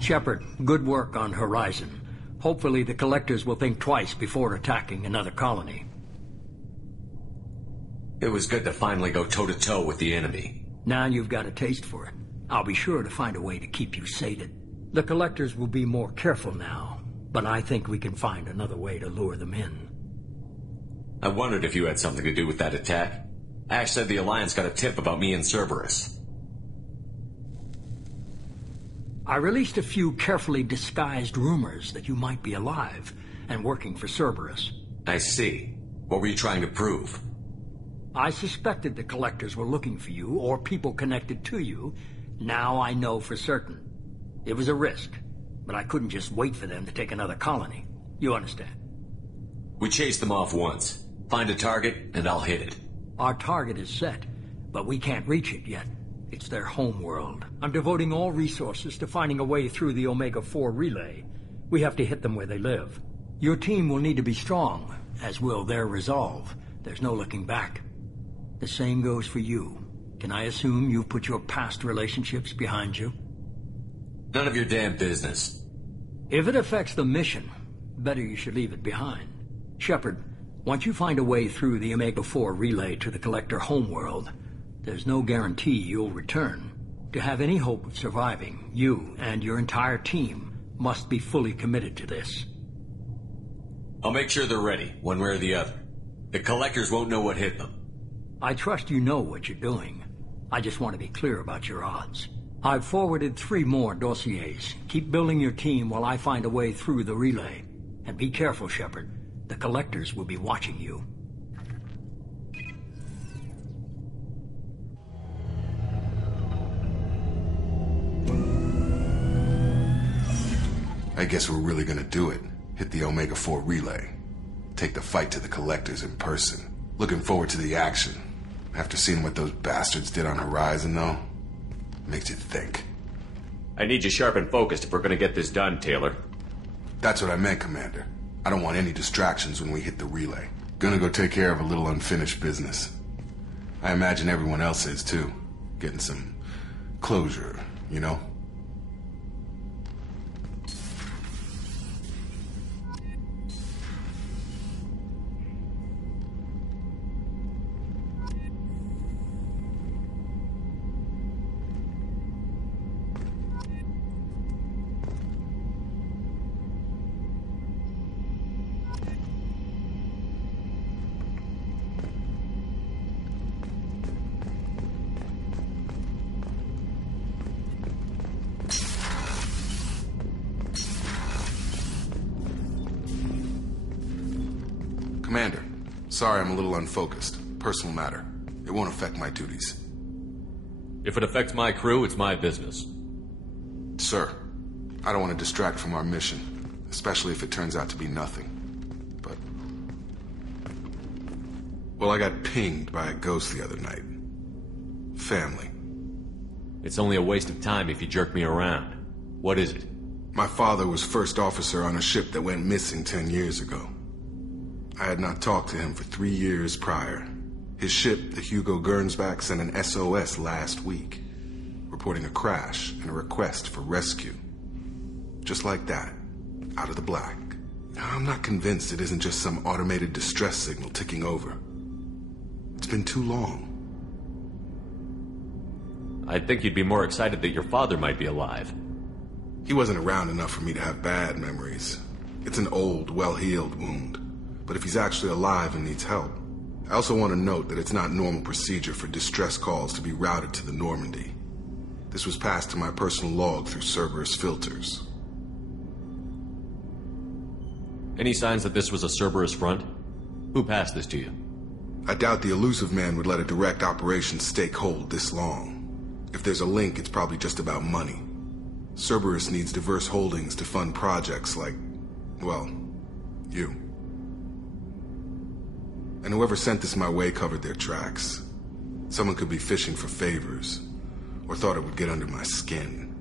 Shepard, good work on Horizon. Hopefully the Collectors will think twice before attacking another colony. It was good to finally go toe-to-toe with the enemy. Now you've got a taste for it. I'll be sure to find a way to keep you sated. The Collectors will be more careful now, but I think we can find another way to lure them in. I wondered if you had something to do with that attack. Ash said the Alliance got a tip about me and Cerberus. I released a few carefully disguised rumors that you might be alive and working for Cerberus. I see. What were you trying to prove? I suspected the Collectors were looking for you, or people connected to you. Now I know for certain. It was a risk, but I couldn't just wait for them to take another colony. You understand? We chased them off once. Find a target, and I'll hit it. Our target is set, but we can't reach it yet. It's their home world. I'm devoting all resources to finding a way through the Omega-4 relay. We have to hit them where they live. Your team will need to be strong, as will their resolve. There's no looking back. The same goes for you. Can I assume you've put your past relationships behind you? None of your damn business. If it affects the mission, better you should leave it behind. Shepard, once you find a way through the Omega-4 relay to the Collector homeworld, there's no guarantee you'll return. To have any hope of surviving, you and your entire team must be fully committed to this. I'll make sure they're ready, one way or the other. The Collectors won't know what hit them. I trust you know what you're doing. I just want to be clear about your odds. I've forwarded 3 more dossiers. Keep building your team while I find a way through the relay. And be careful, Shepard. The Collectors will be watching you. I guess we're really gonna do it. Hit the Omega-4 relay. Take the fight to the Collectors in person. Looking forward to the action. After seeing what those bastards did on Horizon, though, makes you think. I need you sharp and focused if we're gonna get this done, Taylor. That's what I meant, Commander. I don't want any distractions when we hit the relay. Gonna go take care of a little unfinished business. I imagine everyone else is, too. Getting some closure, you know? Commander, sorry I'm a little unfocused. Personal matter. It won't affect my duties. If it affects my crew, it's my business. Sir, I don't want to distract from our mission, especially if it turns out to be nothing. But... well, I got pinged by a ghost the other night. Family. It's only a waste of time if you jerk me around. What is it? My father was first officer on a ship that went missing 10 years ago. I had not talked to him for 3 years prior. His ship, the Hugo Gernsback, sent an SOS last week, reporting a crash and a request for rescue. Just like that, out of the black. I'm not convinced it isn't just some automated distress signal ticking over. It's been too long. I'd think you'd be more excited that your father might be alive. He wasn't around enough for me to have bad memories. It's an old, well-healed wound. But if he's actually alive and needs help, I also want to note that it's not normal procedure for distress calls to be routed to the Normandy. This was passed to my personal log through Cerberus filters. Any signs that this was a Cerberus front? Who passed this to you? I doubt the elusive man would let a direct operations stake hold this long. If there's a link, it's probably just about money. Cerberus needs diverse holdings to fund projects like, well, you. And whoever sent this my way covered their tracks. Someone could be fishing for favors, or thought it would get under my skin.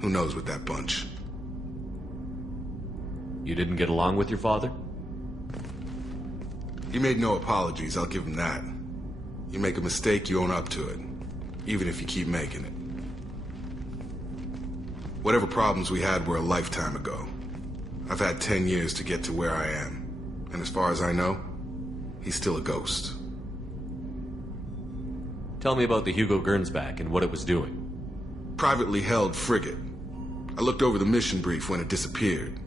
Who knows with that bunch? You didn't get along with your father? He made no apologies, I'll give him that. You make a mistake, you own up to it. Even if you keep making it. Whatever problems we had were a lifetime ago. I've had 10 years to get to where I am. And as far as I know, he's still a ghost. Tell me about the Hugo Gernsback and what it was doing. Privately held frigate. I looked over the mission brief when it disappeared.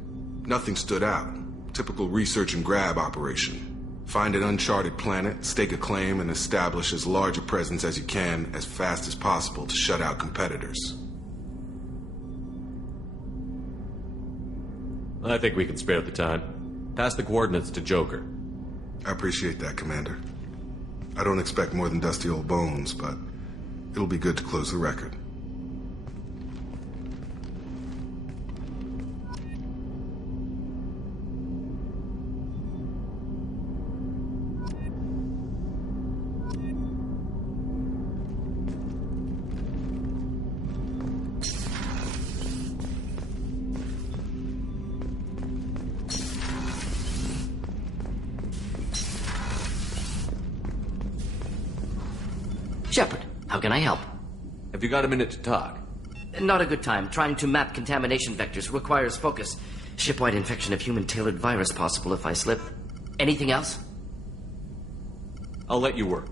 Nothing stood out. Typical research and grab operation. Find an uncharted planet, stake a claim, and establish as large a presence as you can as fast as possible to shut out competitors. I think we can spare the time. Pass the coordinates to Joker. I appreciate that, Commander. I don't expect more than dusty old bones, but it'll be good to close the record. Shepard, how can I help? Have you got a minute to talk? Not a good time. Trying to map contamination vectors requires focus. Shipwide infection of human-tailored virus possible if I slip. Anything else? I'll let you work.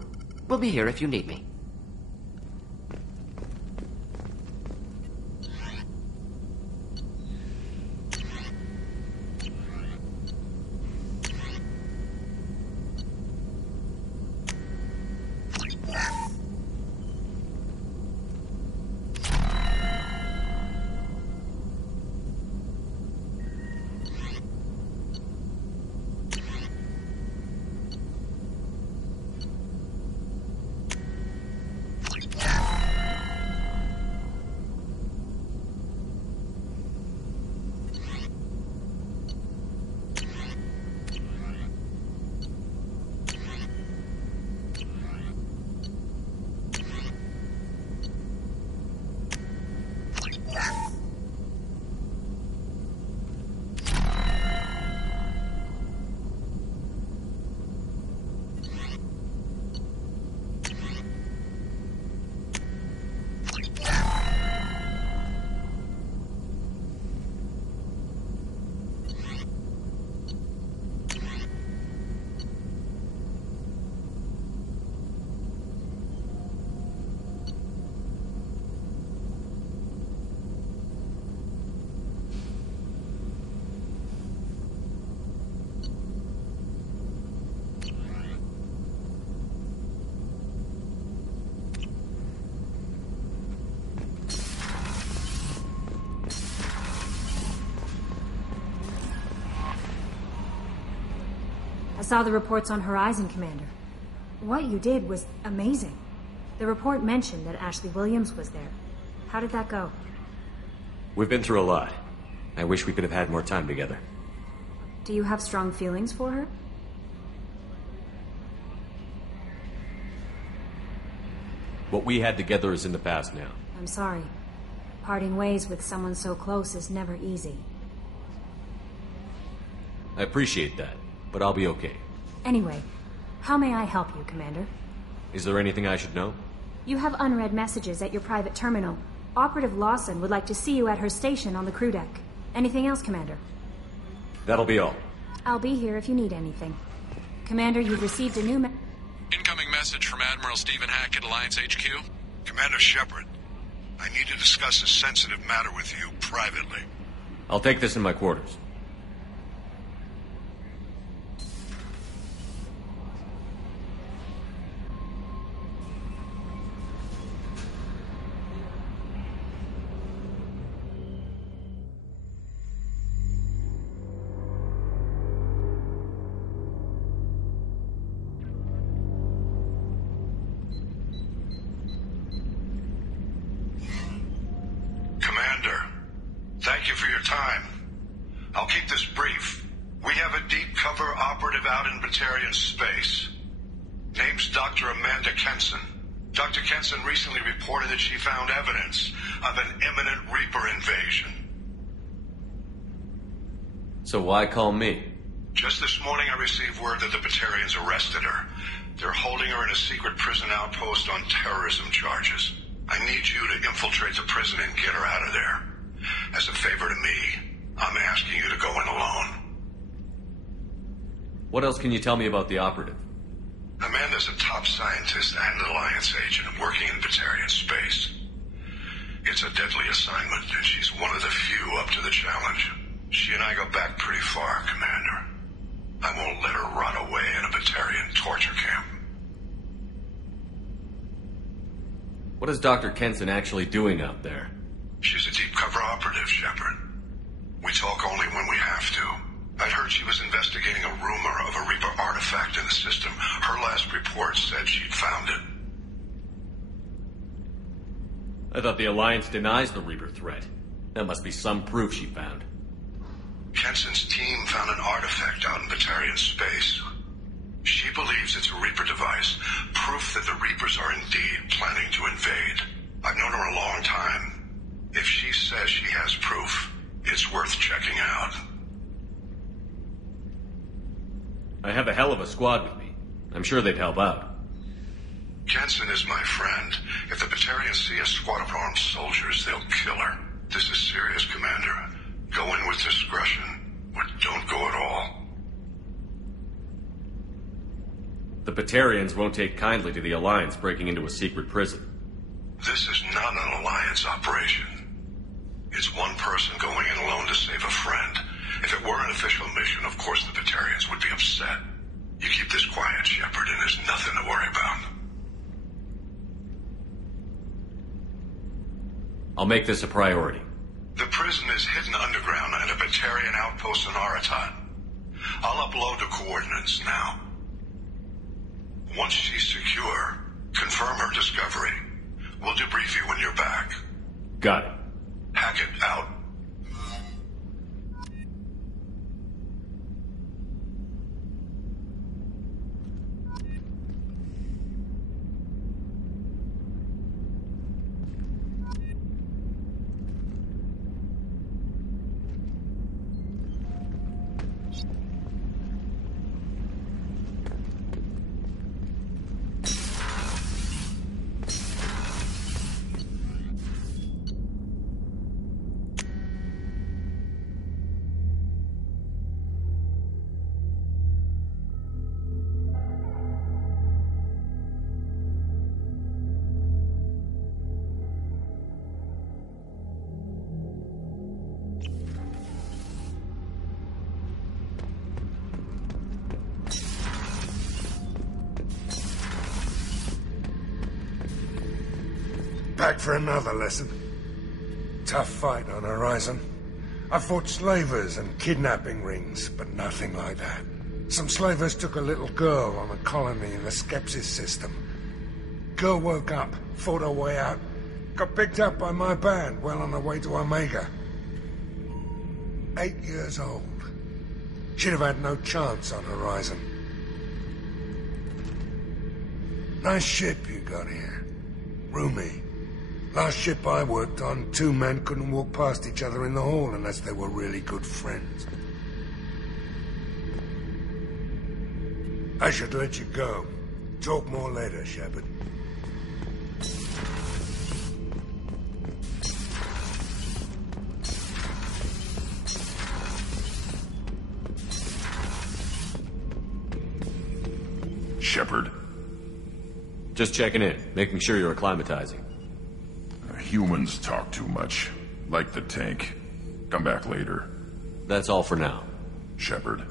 We'll be here if you need me. I saw the reports on Horizon, Commander. What you did was amazing. The report mentioned that Ashley Williams was there. How did that go? We've been through a lot. I wish we could have had more time together. Do you have strong feelings for her? What we had together is in the past now. I'm sorry. Parting ways with someone so close is never easy. I appreciate that, but I'll be okay. Anyway, how may I help you, Commander? Is there anything I should know? You have unread messages at your private terminal. Operative Lawson would like to see you at her station on the crew deck. Anything else, Commander? That'll be all. I'll be here if you need anything. Commander, you've received a new Incoming message from Admiral Stephen Hackett, Alliance HQ. Commander Shepard, I need to discuss a sensitive matter with you privately. I'll take this in my quarters. Commander, thank you for your time. I'll keep this brief. We have a deep cover operative out in Batarian space. Name's Dr. Amanda Kenson. Dr. Kenson recently reported that she found evidence of an imminent Reaper invasion. So why call me? Just this morning I received word that the Batarians arrested her. They're holding her in a secret prison outpost on terrorism charges. I need you to infiltrate the prison and get her out of there. As a favor to me, I'm asking you to go in alone. What else can you tell me about the operative? Amanda's a top scientist and an Alliance agent working in Batarian space. It's a deadly assignment, and she's one of the few up to the challenge. She and I go back pretty far, Commander. I won't let her rot away in a Batarian torture camp. What is Dr. Kenson actually doing out there? She's a deep cover operative, Shepard. We talk only when we have to. I'd heard she was investigating a rumor of a Reaper artifact in the system. Her last report said she'd found it. I thought the Alliance denies the Reaper threat. That must be some proof she found. Kenson's team found an artifact out in Batarian space. She believes it's a Reaper device, proof that the Reapers are indeed planning to invade. I've known her a long time. If she says she has proof, it's worth checking out. I have a hell of a squad with me. I'm sure they'd help out. Kenson is my friend. If the Batarians see a squad of armed soldiers, they'll kill her. This is serious, Commander. Go in with discretion, or don't go at all. The Batarians won't take kindly to the Alliance breaking into a secret prison. This is not an Alliance operation. It's one person going in alone to save a friend. If it were an official mission, of course the Batarians would be upset. You keep this quiet, Shepard, and there's nothing to worry about. I'll make this a priority. The prison is hidden underground in a Batarian outpost in Aratat. I'll upload the coordinates now. Once she's secure, confirm her discovery. We'll debrief you when you're back. Got it. Hackett out. Back for another lesson. Tough fight on Horizon. I fought slavers and kidnapping rings, but nothing like that. Some slavers took a little girl on a colony in the Skepsis system. Girl woke up, fought her way out, got picked up by my band well on her way to Omega. 8 years old. She'd have had no chance on Horizon. Nice ship you got here. Roomy. Last ship I worked on, 2 men couldn't walk past each other in the hall unless they were really good friends. I should let you go. Talk more later, Shepard. Shepard. Just checking in, making sure you're acclimatizing. Humans talk too much. Like the tank. Come back later. That's all for now. Shepard.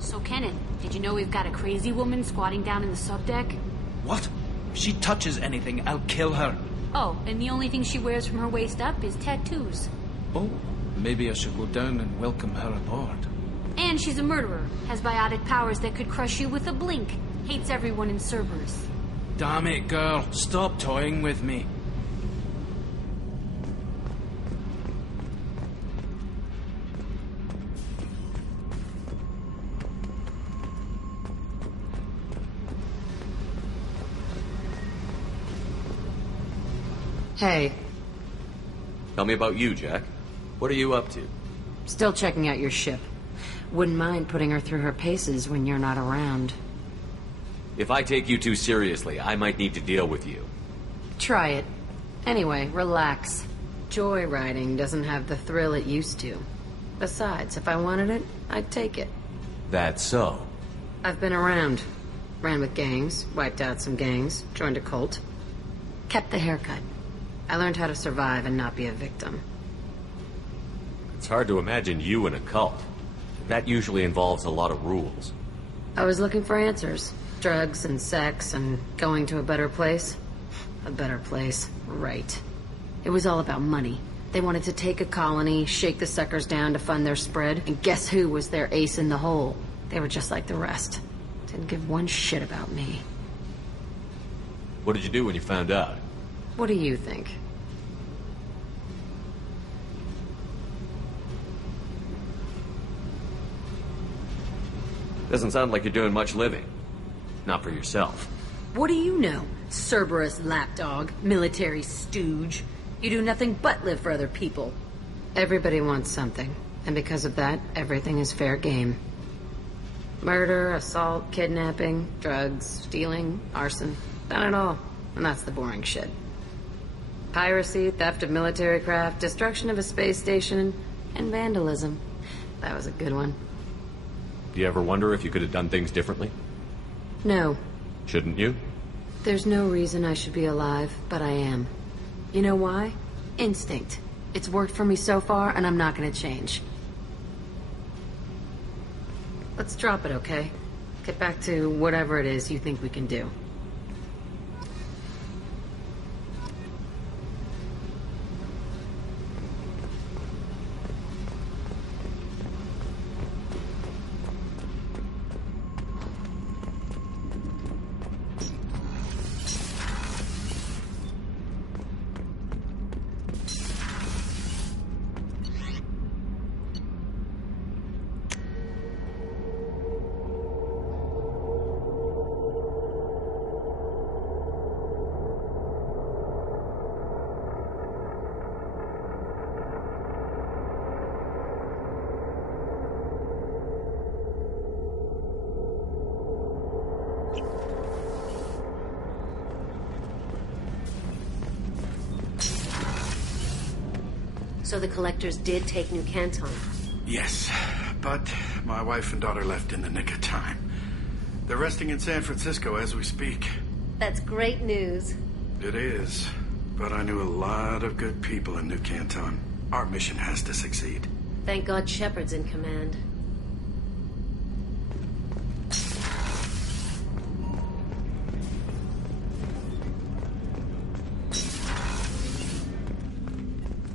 So, Kenan, did you know we've got a crazy woman squatting down in the subdeck? What? If she touches anything, I'll kill her. Oh, and the only thing she wears from her waist up is tattoos. Oh, maybe I should go down and welcome her aboard. And she's a murderer, has biotic powers that could crush you with a blink, hates everyone in Cerberus. Damn it, girl. Stop toying with me. Hey. Tell me about you, Jack. What are you up to? Still checking out your ship. Wouldn't mind putting her through her paces when you're not around. If I take you too seriously, I might need to deal with you. Try it. Anyway, relax. Joyriding doesn't have the thrill it used to. Besides, if I wanted it, I'd take it. That's so. I've been around. Ran with gangs, wiped out some gangs, joined a cult. Kept the haircut. I learned how to survive and not be a victim. It's hard to imagine you in a cult. That usually involves a lot of rules. I was looking for answers. Drugs and sex and going to a better place. A better place, right. It was all about money. They wanted to take a colony, shake the suckers down to fund their spread, and guess who was their ace in the hole? They were just like the rest. Didn't give one shit about me. What did you do when you found out? What do you think? Doesn't sound like you're doing much living. Not for yourself. What do you know? Cerberus lapdog, military stooge. You do nothing but live for other people. Everybody wants something, and because of that, everything is fair game. Murder, assault, kidnapping, drugs, stealing, arson. Done it all. And that's the boring shit. Piracy, theft of military craft, destruction of a space station, and vandalism. That was a good one. Do you ever wonder if you could have done things differently? No. Shouldn't you? There's no reason I should be alive, but I am. You know why? Instinct. It's worked for me so far, and I'm not gonna change. Let's drop it, okay? Get back to whatever it is you think we can do. So the collectors did take New Canton? Yes, but my wife and daughter left in the nick of time. They're resting in San Francisco as we speak. That's great news. It is, but I knew a lot of good people in New Canton. Our mission has to succeed. Thank God Shepard's in command.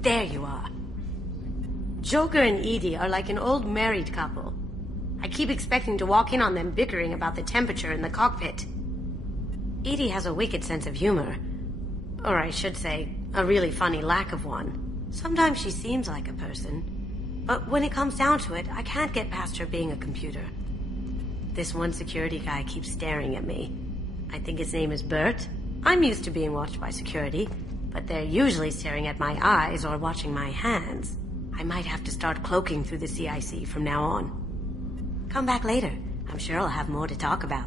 There you are. Joker and Edie are like an old married couple. I keep expecting to walk in on them bickering about the temperature in the cockpit. Edie has a wicked sense of humor. Or I should say, a really funny lack of one. Sometimes she seems like a person. But when it comes down to it, I can't get past her being a computer. This one security guy keeps staring at me. I think his name is Bert. I'm used to being watched by security, but they're usually staring at my eyes or watching my hands. I might have to start cloaking through the CIC from now on. Come back later. I'm sure I'll have more to talk about.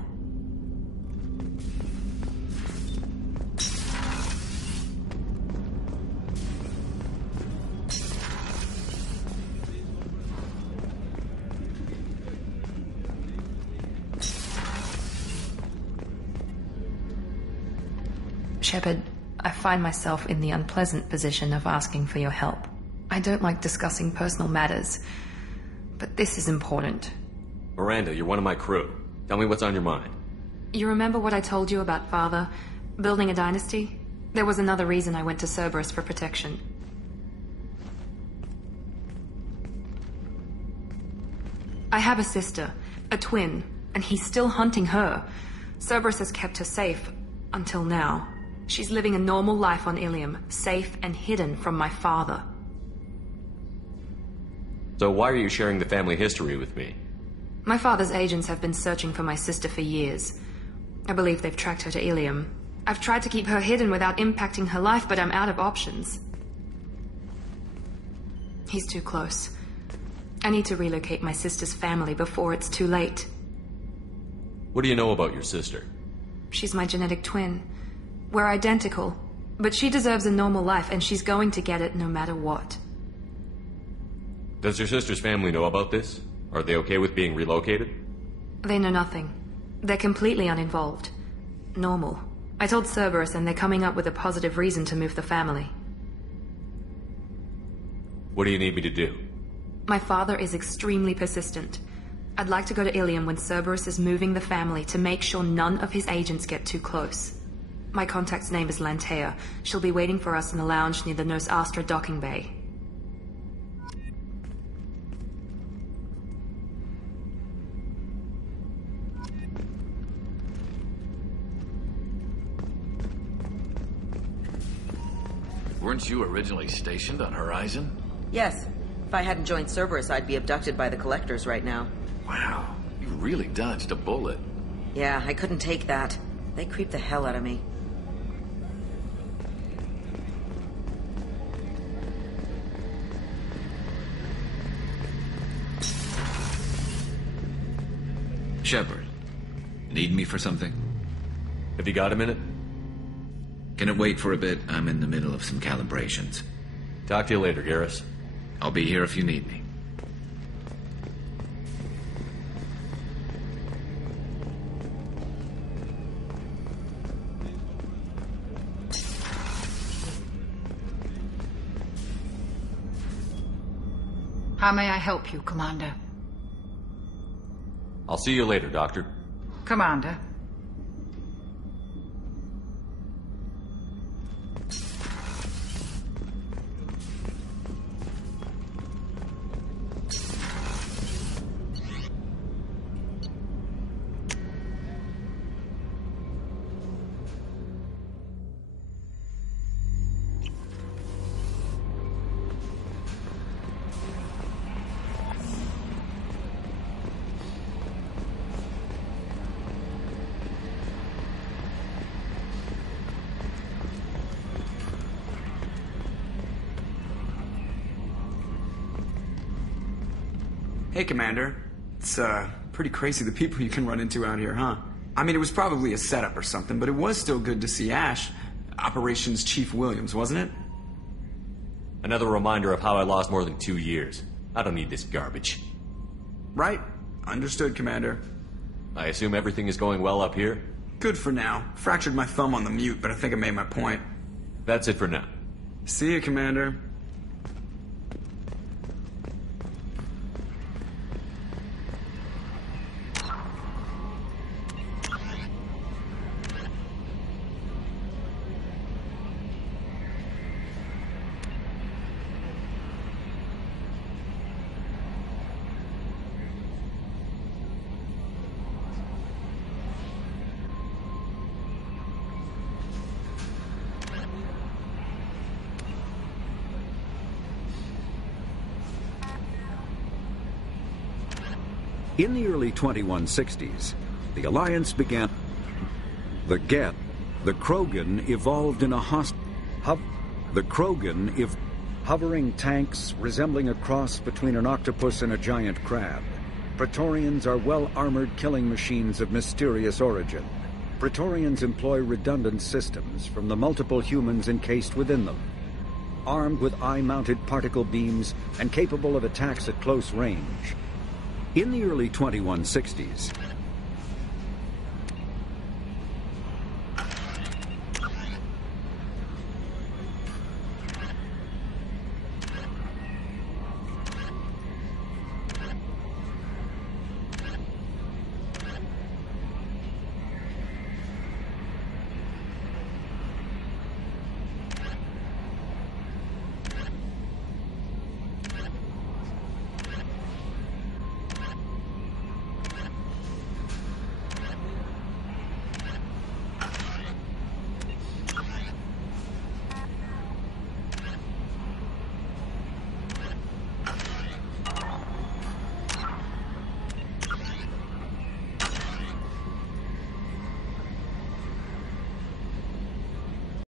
Shepard, I find myself in the unpleasant position of asking for your help. I don't like discussing personal matters, but this is important. Miranda, you're one of my crew. Tell me what's on your mind. You remember what I told you about Father, building a dynasty? There was another reason I went to Cerberus for protection. I have a sister, a twin, and he's still hunting her. Cerberus has kept her safe, until now. She's living a normal life on Ilium, safe and hidden from my father. So why are you sharing the family history with me? My father's agents have been searching for my sister for years. I believe they've tracked her to Ilium. I've tried to keep her hidden without impacting her life, but I'm out of options. He's too close. I need to relocate my sister's family before it's too late. What do you know about your sister? She's my genetic twin. We're identical, but she deserves a normal life, and she's going to get it no matter what. Does your sister's family know about this? Are they okay with being relocated? They know nothing. They're completely uninvolved. Normal. I told Cerberus, and they're coming up with a positive reason to move the family. What do you need me to do? My father is extremely persistent. I'd like to go to Ilium when Cerberus is moving the family to make sure none of his agents get too close. My contact's name is Lantea. She'll be waiting for us in the lounge near the Nos Astra docking bay. Weren't you originally stationed on Horizon? Yes. If I hadn't joined Cerberus, I'd be abducted by the Collectors right now. Wow, you really dodged a bullet. Yeah, I couldn't take that. They creeped the hell out of me. Shepard, need me for something? Have you got a minute? Can it wait for a bit? I'm in the middle of some calibrations. Talk to you later, Garrus. I'll be here if you need me. How may I help you, Commander? I'll see you later, Doctor. Commander. Hey, Commander. It's, pretty crazy the people you can run into out here, huh? I mean, it was probably a setup or something, but it was still good to see Ash. Operations Chief Williams, wasn't it? Another reminder of how I lost more than 2 years. I don't need this garbage. Right. Understood, Commander. I assume everything is going well up here? Good for now. Fractured my thumb on the mute, but I think I made my point. That's it for now. See you, Commander. In the early 2160s, the Alliance began... The Krogan evolved in a hovering tanks resembling a cross between an octopus and a giant crab. Praetorians are well-armored killing machines of mysterious origin. Praetorians employ redundant systems from the multiple humans encased within them. Armed with eye-mounted particle beams and capable of attacks at close range. In the early 2160s,